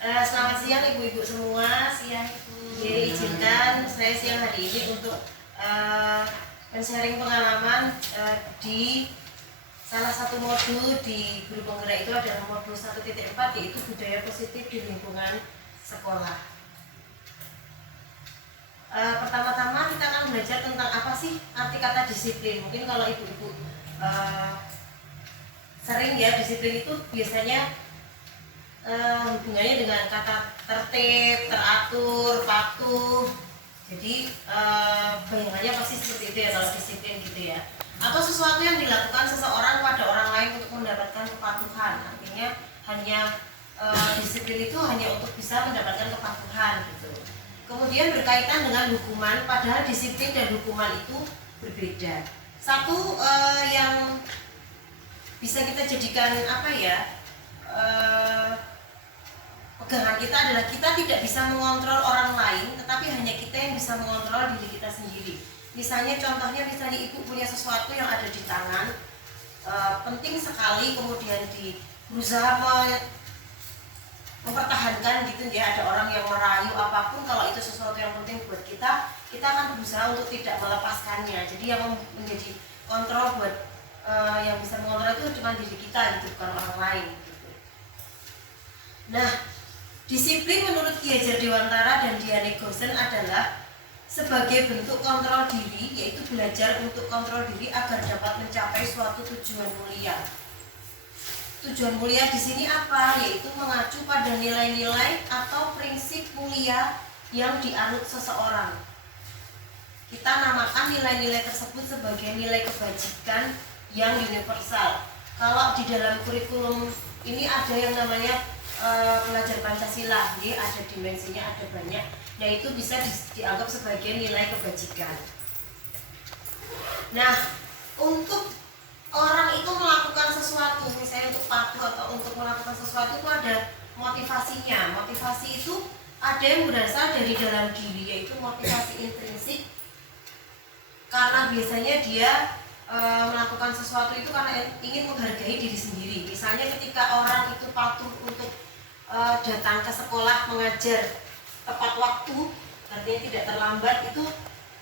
Selamat siang ibu-ibu semua. Siang Ibu. Jadi izinkan saya siang hari ini untuk men-sharing pengalaman di salah satu modul di guru penggerak itu adalah modul 1.4, yaitu budaya positif di lingkungan sekolah. Pertama-tama kita akan belajar tentang apa sih arti kata disiplin. Mungkin kalau ibu-ibu sering ya, disiplin itu biasanya hubungannya dengan kata tertib, teratur, patuh. Jadi bayangannya pasti seperti itu ya kalau disiplin gitu ya. Atau sesuatu yang dilakukan seseorang pada orang lain untuk mendapatkan kepatuhan. Artinya hanya disiplin itu hanya untuk bisa mendapatkan kepatuhan gitu. Kemudian berkaitan dengan hukuman, padahal disiplin dan hukuman itu berbeda. Satu yang bisa kita jadikan apa ya? Pegangan kita adalah kita tidak bisa mengontrol orang lain, tetapi hanya kita yang bisa mengontrol diri kita sendiri. Misalnya ibu punya sesuatu yang ada di tangan, penting sekali kemudian berusaha mempertahankan gitu ya. Ada orang yang merayu apapun, kalau itu sesuatu yang penting buat kita akan berusaha untuk tidak melepaskannya. Jadi yang menjadi kontrol buat yang bisa mengontrol itu cuma diri kita gitu, bukan orang lain gitu. Nah, disiplin menurut Ki Hajar Dewantara dan Diane Gosen adalah sebagai bentuk kontrol diri, yaitu belajar untuk kontrol diri agar dapat mencapai suatu tujuan mulia. Tujuan mulia di sini apa? Yaitu mengacu pada nilai-nilai atau prinsip mulia yang dianut seseorang. Kita namakan nilai-nilai tersebut sebagai nilai kebajikan yang universal. Kalau di dalam kurikulum ini ada yang namanya pelajar Pancasila, jadi ada dimensinya, ada banyak. Nah, itu bisa dianggap sebagai nilai kebajikan. Nah, untuk orang itu melakukan sesuatu, misalnya untuk patuh atau untuk melakukan sesuatu, itu ada motivasinya. Motivasi itu ada yang berasal dari dalam diri, yaitu motivasi intrinsik, karena biasanya dia melakukan sesuatu itu karena ingin menghargai diri sendiri. Misalnya ketika orang itu patuh untuk datang ke sekolah mengajar tepat waktu, artinya tidak terlambat, itu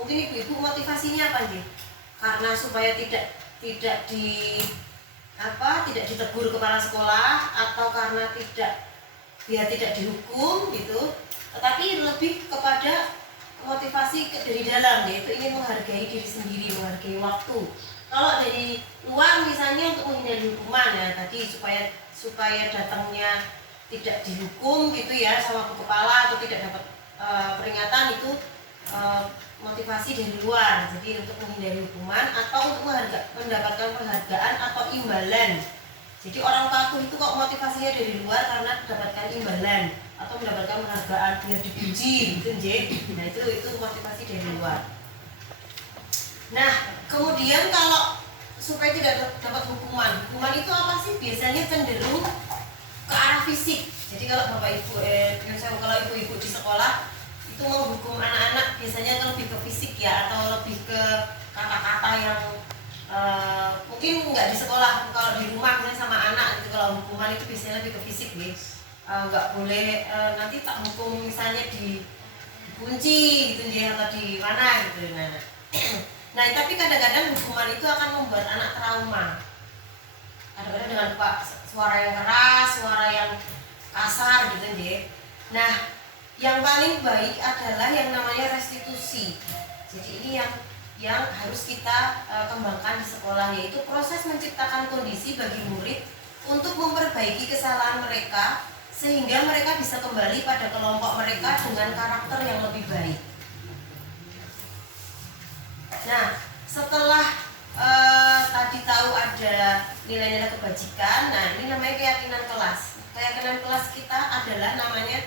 mungkin ibu-ibu motivasinya apa nih? Karena supaya tidak ditegur kepala sekolah, atau karena biar tidak dihukum gitu. Tetapi lebih kepada motivasi dari dalam, yaitu ingin menghargai diri sendiri, menghargai waktu. Kalau dari luar misalnya untuk menghindari hukuman ya tadi, supaya datangnya tidak dihukum gitu ya sama bu kepala, atau tidak dapat peringatan, itu motivasi dari luar. Jadi untuk menghindari hukuman atau untuk mendapatkan penghargaan atau imbalan. Jadi orang patuh itu kok motivasinya dari luar karena mendapatkan imbalan atau mendapatkan penghargaan, biar dipuji gitu. Nah, itu motivasi dari luar. Nah, kemudian kalau supaya tidak dapat hukuman itu apa sih? Biasanya cenderung ke arah fisik. Jadi kalau bapak ibu, kalau ibu-ibu di sekolah itu menghukum anak-anak biasanya lebih ke fisik ya, atau lebih ke kata-kata yang mungkin nggak di sekolah, kalau di rumah misalnya sama anak gitu. Kalau hukuman itu biasanya lebih ke fisik nih, nggak boleh nanti tak hukum misalnya dikunci gitu ya, atau di mana gitu. Nah, tapi kadang-kadang hukuman itu akan membuat anak trauma. Kadang-kadang dengan suara yang keras, suara yang kasar gitu deh. Nah, yang paling baik adalah yang namanya restitusi. Jadi ini yang harus kita kembangkan di sekolah, yaitu proses menciptakan kondisi bagi murid untuk memperbaiki kesalahan mereka sehingga mereka bisa kembali pada kelompok mereka dengan karakter yang lebih baik. Nah, setelah tadi tahu ada nilai-nilai kebajikan, nah ini namanya keyakinan kelas. Keyakinan kelas kita adalah namanya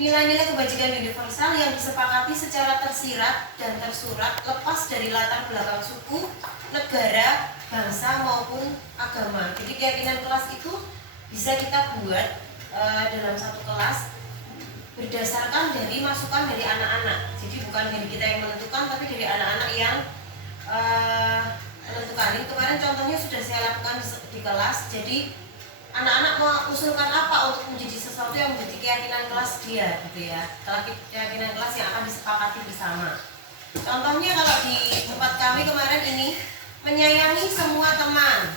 nilai-nilai kebajikan universal yang disepakati secara tersirat dan tersurat, lepas dari latar belakang suku, negara, bangsa maupun agama. Jadi keyakinan kelas itu bisa kita buat dalam satu kelas berdasarkan dari masukan dari anak-anak. Jadi bukan dari kita yang menentukan, tapi dari anak-anak yang menentukan. Ini kemarin contohnya sudah saya lakukan di kelas. Jadi anak-anak mengusulkan apa untuk menjadi sesuatu yang menjadi keyakinan kelas dia gitu ya, keyakinan kelas yang akan disepakati bersama. Contohnya kalau di tempat kami kemarin ini, menyayangi semua teman,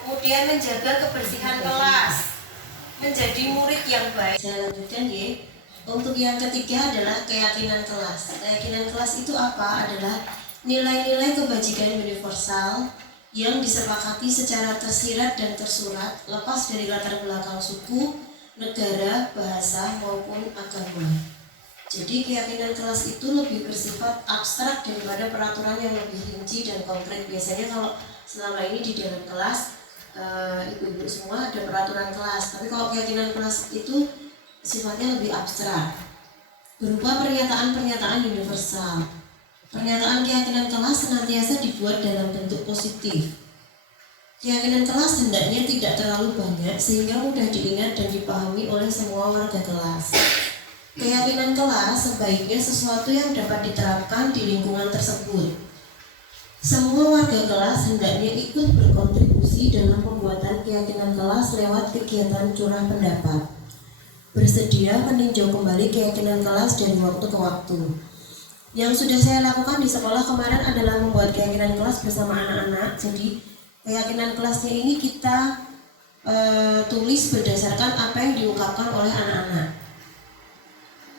kemudian menjaga kebersihan kelas, menjadi murid yang baik. Saya lanjutkan ya. Untuk yang ketiga adalah keyakinan kelas. Keyakinan kelas itu apa? Adalah nilai-nilai kebajikan universal yang disepakati secara tersirat dan tersurat, lepas dari latar belakang suku, negara, bahasa, maupun agama. Jadi keyakinan kelas itu lebih bersifat abstrak daripada peraturan yang lebih rinci dan konkret. Biasanya kalau selama ini di dalam kelas, ibu-ibu semua ada peraturan kelas, tapi kalau keyakinan kelas itu sifatnya lebih abstrak, berupa pernyataan-pernyataan universal. Pernyataan keyakinan kelas senantiasa dibuat dalam bentuk positif. Keyakinan kelas hendaknya tidak terlalu banyak sehingga mudah diingat dan dipahami oleh semua warga kelas. Keyakinan kelas sebaiknya sesuatu yang dapat diterapkan di lingkungan tersebut. Semua warga kelas hendaknya ikut berkontribusi dalam pembuatan keyakinan kelas lewat kegiatan curah pendapat. Bersedia meninjau kembali keyakinan kelas dari waktu ke waktu. Yang sudah saya lakukan di sekolah kemarin adalah membuat keyakinan kelas bersama anak-anak. Jadi keyakinan kelasnya ini kita tulis berdasarkan apa yang diungkapkan oleh anak-anak.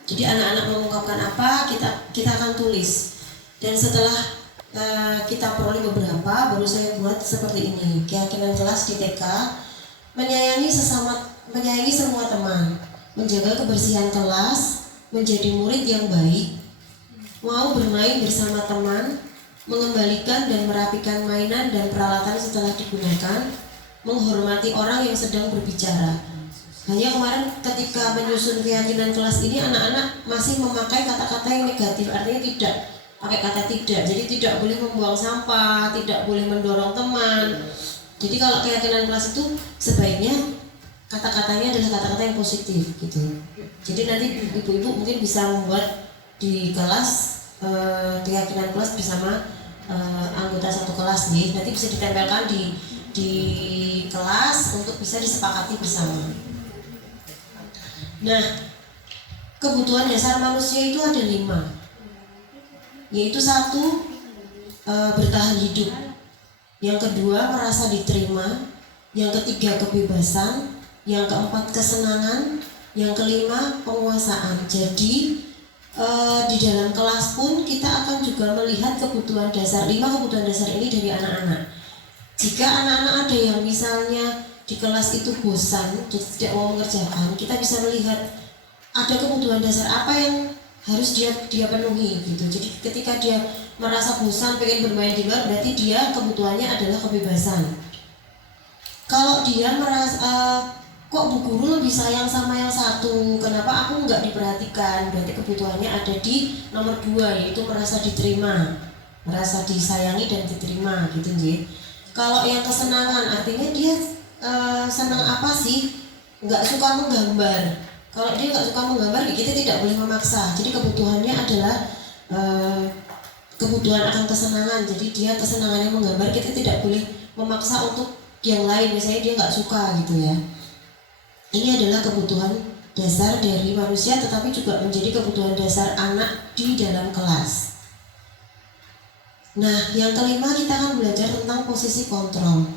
Jadi anak-anak mengungkapkan apa, kita akan tulis. Dan setelah kita peroleh beberapa, baru saya buat seperti ini. Keyakinan kelas di TK: menyayangi semua teman, menjaga kebersihan kelas, menjadi murid yang baik, mau bermain bersama teman, mengembalikan dan merapikan mainan dan peralatan setelah digunakan, menghormati orang yang sedang berbicara. Hanya kemarin ketika menyusun keyakinan kelas ini, anak-anak masih memakai kata-kata yang negatif, artinya tidak pakai kata tidak. Jadi tidak boleh membuang sampah, tidak boleh mendorong teman. Jadi kalau keyakinan kelas itu sebaiknya kata-katanya adalah kata-kata yang positif gitu. Jadi nanti ibu-ibu mungkin bisa membuat di kelas keyakinan kelas bersama anggota satu kelas nih. Nanti bisa ditempelkan di kelas untuk bisa disepakati bersama. Nah, kebutuhan dasar manusia itu ada 5, yaitu 1, bertahan hidup, yang kedua merasa diterima, yang ketiga kebebasan, yang keempat kesenangan, yang kelima penguasaan. Jadi di dalam kelas pun kita akan juga melihat kebutuhan dasar, 5 kebutuhan dasar ini dari anak-anak. Jika anak-anak ada yang misalnya di kelas itu bosan, tidak mau mengerjakan, kita bisa melihat ada kebutuhan dasar apa yang harus dia penuhi gitu. Jadi ketika dia merasa bosan, pengen bermain di luar, berarti dia kebutuhannya adalah kebebasan. Kalau dia merasa kok bu guru lebih sayang sama yang satu, kenapa aku nggak diperhatikan, berarti kebutuhannya ada di nomor 2, yaitu merasa diterima, merasa disayangi dan diterima gitu. Jadi kalau yang kesenangan, artinya dia senang apa sih, nggak suka menggambar. Kalau dia nggak suka menggambar, kita tidak boleh memaksa. Jadi kebutuhannya adalah kebutuhan akan kesenangan. Jadi dia kesenangannya menggambar, kita tidak boleh memaksa untuk yang lain. Misalnya dia nggak suka gitu ya. Ini adalah kebutuhan dasar dari manusia, tetapi juga menjadi kebutuhan dasar anak di dalam kelas. Nah, yang kelima kita akan belajar tentang posisi kontrol.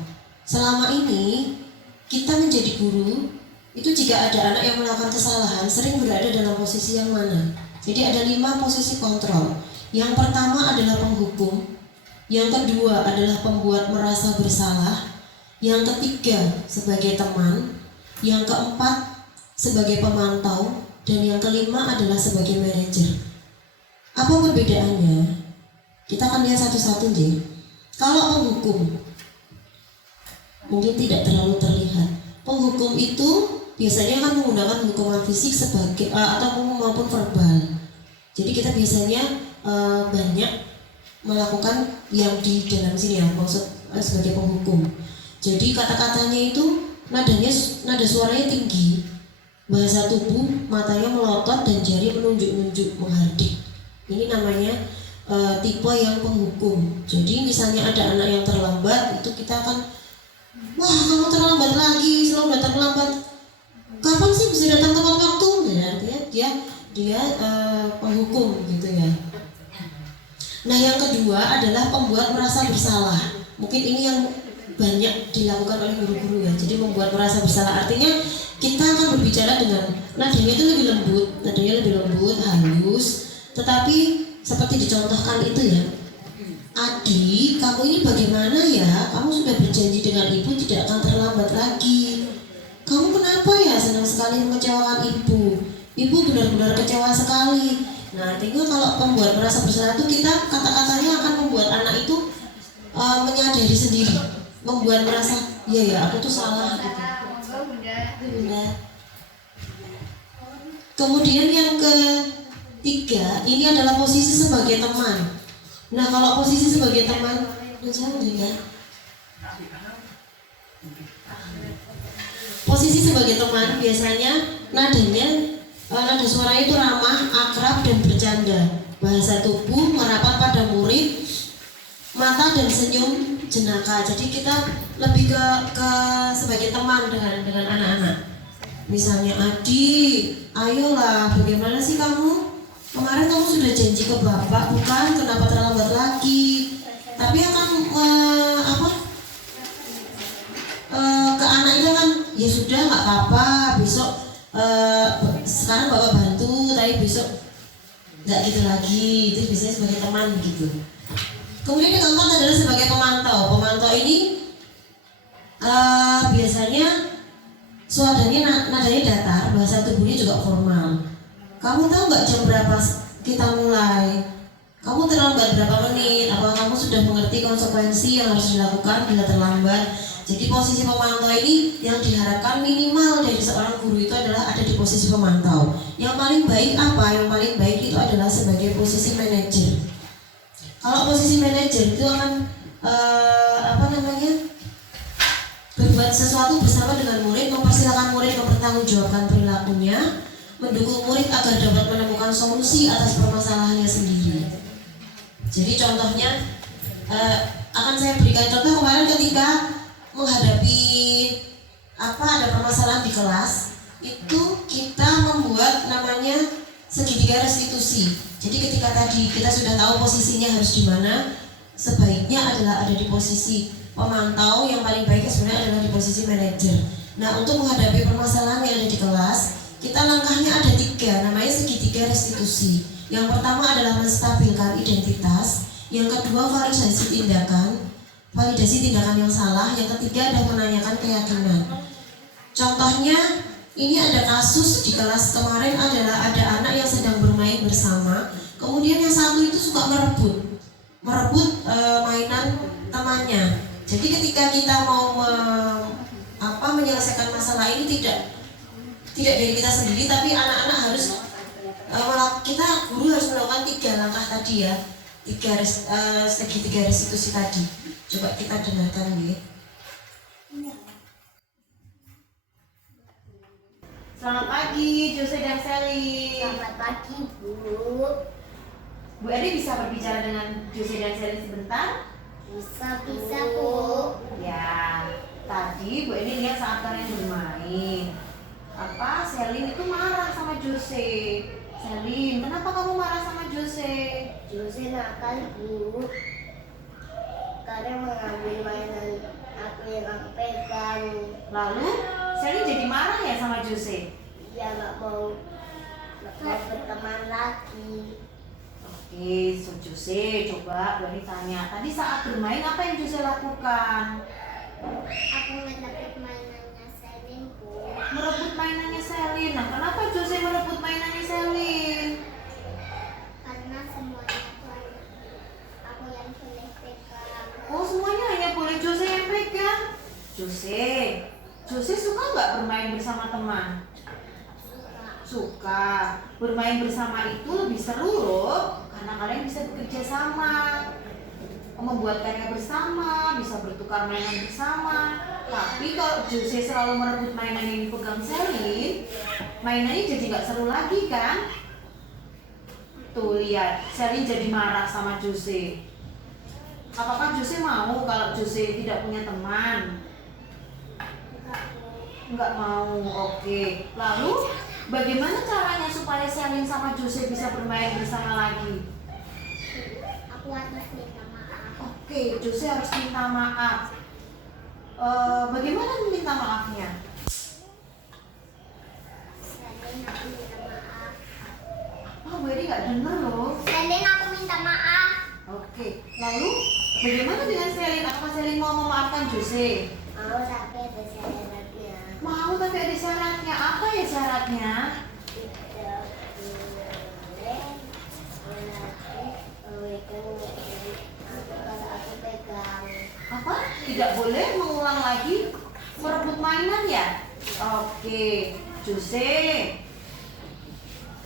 Selama ini kita menjadi guru itu, jika ada anak yang melakukan kesalahan, sering berada dalam posisi yang mana? Jadi ada 5 posisi kontrol. Yang pertama adalah penghukum, yang kedua adalah pembuat merasa bersalah, yang ketiga sebagai teman, yang keempat sebagai pemantau, dan yang kelima adalah sebagai manajer. Apa perbedaannya? Kita akan lihat satu-satu nih. Kalau penghukum mungkin tidak terlalu terlihat. Penghukum itu biasanya kan menggunakan hukuman fisik sebagai atau maupun verbal. Jadi kita biasanya banyak melakukan yang di dalam sini ya, maksud sebagai penghukum. Jadi kata-katanya itu nada suaranya tinggi, bahasa tubuh, matanya melotot dan jari menunjuk-nunjuk, menghardik. Ini namanya tipe yang penghukum. Jadi misalnya ada anak yang terlambat, itu kita akan Wah, kamu terlambat lagi, selalu datang lambat. Kapan sih bisa datang tepat waktu? Ya, artinya dia penghukum gitu ya. Nah, yang kedua adalah pembuat merasa bersalah. Mungkin ini yang banyak dilakukan oleh guru-guru ya. Jadi membuat merasa bersalah, artinya kita akan berbicara dengan nadanya itu nadanya lebih lembut, halus. Tetapi seperti dicontohkan itu ya, Adik, kamu ini bagaimana ya? Kamu sudah berjanji dengan ibu tidak akan terlambat lagi. Kamu kenapa ya senang sekali mengecewakan ibu? Ibu benar-benar kecewa sekali. Nah, artinya kalau pembuat merasa bersalah itu kita kata-katanya akan membuat anak itu menyadari sendiri, membuat merasa, iya ya aku tuh salah gitu. Bunda. Kemudian yang ketiga, ini adalah posisi sebagai teman. Nah, kalau posisi sebagai teman, posisi sebagai teman biasanya nada suara itu ramah, akrab dan bercanda. Bahasa tubuh merapat pada murid, mata dan senyum jenaka. Jadi kita lebih ke sebagai teman dengan anak-anak. Misalnya, Adik, ayolah, bagaimana sih kamu? Kemarin kamu sudah janji ke bapak, bukan? Kenapa terlambat lagi? Tapi akan ke anak itu kan, ya sudah nggak apa-apa. Besok sekarang bapak bantu, tapi besok nggak gitu lagi. Itu biasanya sebagai teman gitu. Kemudian yang keempat adalah sebagai pemantau. Pemantau ini biasanya suaranya nadanya datar, bahasa tubuhnya juga formal. Kamu tahu nggak jam berapa kita mulai? Kamu terlambat berapa menit? Apakah kamu sudah mengerti konsekuensi yang harus dilakukan bila terlambat? Jadi posisi pemantau ini yang diharapkan minimal dari seorang guru itu adalah ada di posisi pemantau. Yang paling baik apa? Yang paling baik itu adalah sebagai posisi manajer. Kalau posisi manajer itu akan berbuat sesuatu bersama dengan murid, mempersilahkan murid mempertanggungjawabkan perilakunya, mendukung murid agar dapat menemukan solusi atas permasalahannya sendiri. Jadi contohnya akan saya berikan contoh kemarin ketika menghadapi ada permasalahan di kelas, itu kita membuat namanya segitiga restitusi. Jadi ketika tadi kita sudah tahu posisinya harus di mana, sebaiknya adalah ada di posisi pemantau. Yang paling baik sebenarnya adalah di posisi manajer. Nah, untuk menghadapi permasalahan yang ada di kelas, kita langkahnya ada 3, namanya segitiga restitusi. Yang pertama adalah menstabilkan identitas, yang kedua validasi tindakan yang salah, yang ketiga adalah menanyakan keyakinan. Contohnya, ini ada kasus di kelas kemarin adalah ada anak yang sedang bermain bersama, kemudian yang satu itu suka merebut mainan temannya. Jadi ketika kita mau menyelesaikan masalah ini tidak dari kita sendiri, tapi anak-anak harus kita guru harus melakukan 3 langkah tadi ya, 3 restitusi tadi. Coba kita dengarkan ya. Selamat pagi, Jose dan Sally. Selamat pagi, Bu. Bu Eri bisa berbicara dengan Jose dan Sally sebentar? Bisa, Bu. Ya, tadi Bu Eri lihat saat kalian bermain, Selin itu marah sama Jose. Selin, kenapa kamu marah sama Jose? Jose nakal, Bu. Karena mengambil mainan aku yang aku pegang. Lalu Selin jadi marah ya sama Jose? Dia nggak mau berteman lagi. Oke, so Jose, coba dari tanya. Tadi saat bermain apa yang Jose lakukan? Aku merebut mainannya Selin, Bu. Merebut mainannya Selin. Nah, kenapa Jose merebut mainannya Selin? Karena semuanya tuh aku yang boleh pegang. Oh, semuanya hanya boleh Jose yang pegang. Jose suka nggak bermain bersama teman? Suka. Bermain bersama itu lebih seru loh, karena kalian bisa bekerja sama, membuat karya bersama, bisa bertukar mainan bersama. Tapi kalau Jose selalu merebut mainan yang dipegang Selin, mainannya jadi nggak seru lagi kan? Tuh lihat, Selin jadi marah sama Jose. Apakah Jose mau kalau Jose tidak punya teman? Nggak mau, oke. Lalu bagaimana caranya supaya Selin sama Jose bisa bermain bersama lagi? Aku harus minta maaf. Oke, Jose harus minta maaf. Bagaimana meminta maafnya? Selin, aku minta maaf. Oh, Beri nggak dengar loh. Selin, aku minta maaf. Oke, lalu bagaimana dengan Selin? Apakah Selin mau memaafkan Jose? Mau tapi ada syaratnya. Mau, tapi ada syaratnya. Apa ya syaratnya? Tidak boleh kalau aku pegang. Apa? Tidak boleh mengulang lagi merebut mainan ya? Oke, Jose.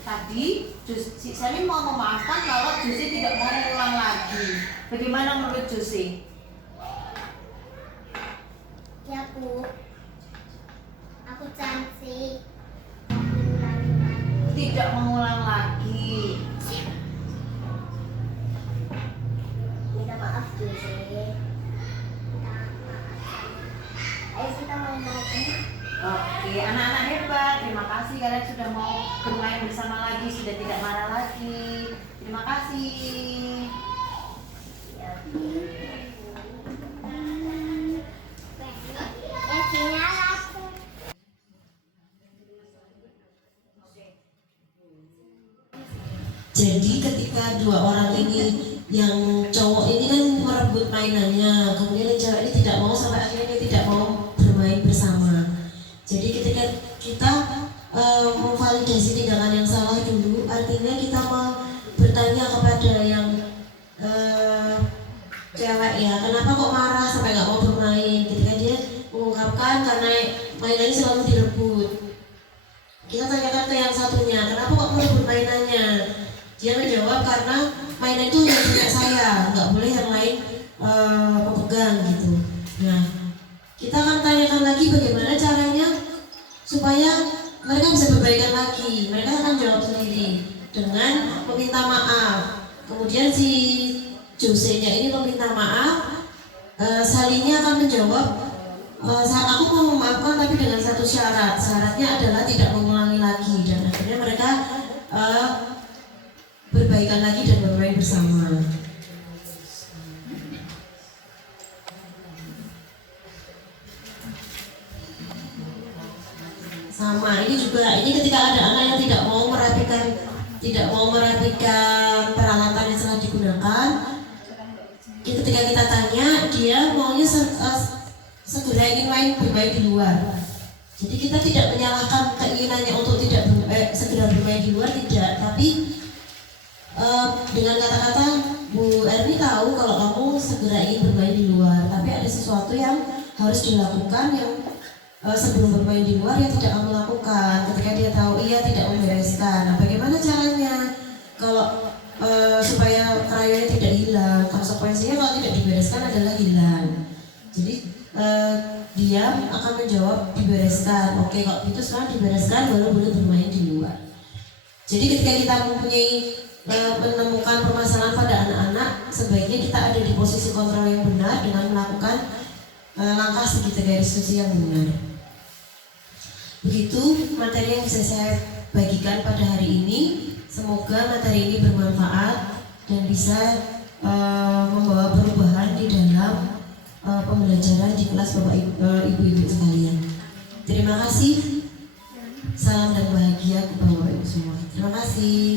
Tadi si Selin mau memaafkan kalau Jose tidak mau mengulang lagi. Bagaimana menurut Jose? Ya Bu, aku cantik. Tidak mengulang lagi. Minta maaf Jose. Minta maaf. Ayo kita main lagi. Oke, anak-anak hebat. Terima kasih kalian sudah mau bermain bersama lagi, sudah tidak marah lagi. Terima kasih. Sinyal aku. Jadi ketika dua orang ini, yang cowok ini kan merebut mainannya, kemudian yang cewek ini tidak mau, sampai akhirnya dia tidak mau bermain bersama. Jadi ketika kita memvalidasi tindakan yang salah dulu, artinya kita mau bertanya kepada yang cewek ya, kenapa kok marah sampai nggak mau bermain? Ketika dia mengungkapkan karena mainannya selalu direbut, kita tanyakan ke yang satunya, kenapa kok merebut mainannya? Dia menjawab karena mainan itu hanya punya saya, nggak boleh yang lain pegang gitu. Nah, kita akan tanyakan lagi bagaimana caranya supaya mereka bisa berbaikan lagi. Mereka akan jawab sendiri dengan meminta maaf. Kemudian si Jose-nya ini meminta maaf, Salinnya akan menjawab, aku mau memaafkan tapi dengan satu syarat. Syaratnya adalah tidak mengulangi lagi, dan akhirnya mereka berbaikan lagi dan bermain bersama. Sama, ini juga, ini ketika ada anak yang tidak mau merapikan peralatan yang telah digunakan, ketika kita tanya, dia maunya segera ingin bermain di luar. Jadi kita tidak menyalahkan keinginannya untuk tidak segera bermain di luar, tidak, tapi dengan kata-kata, Bu Erni tahu kalau kamu segera ingin bermain di luar, tapi ada sesuatu yang harus dilakukan yang sebelum bermain di luar yang tidak kamu lakukan. Ketika dia tahu ia tidak membereskan, nah bagaimana caranya kalau supaya krayonnya tidak hilang? Konsekuensinya kalau tidak dibereskan adalah hilang. Jadi dia akan menjawab dibereskan. Oke, kalau itu sekarang dibereskan baru boleh bermain di luar. Jadi ketika kita mempunyai menemukan permasalahan pada anak-anak, sebaiknya kita ada di posisi kontrol yang benar dengan melakukan langkah segitiga diskusi yang benar. Begitu materi yang bisa saya bagikan pada hari ini. Semoga materi ini bermanfaat dan bisa membawa perubahan di dalam pembelajaran di kelas Bapak Ibu-ibu sekalian. Terima kasih. Salam dan bahagia kepada Bapak Ibu semua. Terima kasih.